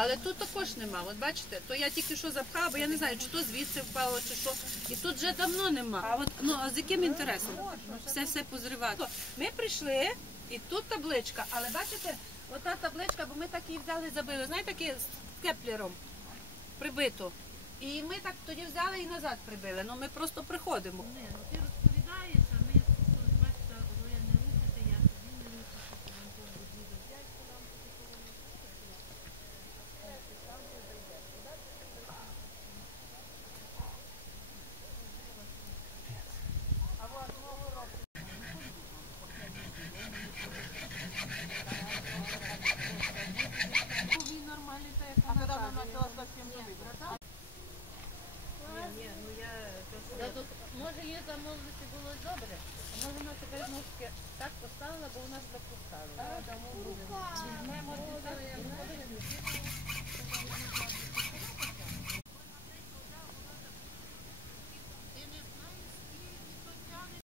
Але тут також нема. От бачите, то я тільки що запхала, бо я не знаю, чи то звідси впало, чи що. І тут вже давно нема. А от ну а з яким інтересом? Все все позривати. Ми прийшли, і тут табличка, але бачите, ота табличка, бо ми так її взяли, забили. Знаєте, такі з кеплером прибито. І ми так тоді взяли і назад прибили. Ну ми просто приходимо. Ні, ну ти розповідаєш, а ми тут бачите, ви не рухати, я тобі не рухати, вам то буде. Я тут, може її замовити було добре, а може вона тепер мовчки так поставила, бо вона так поставила.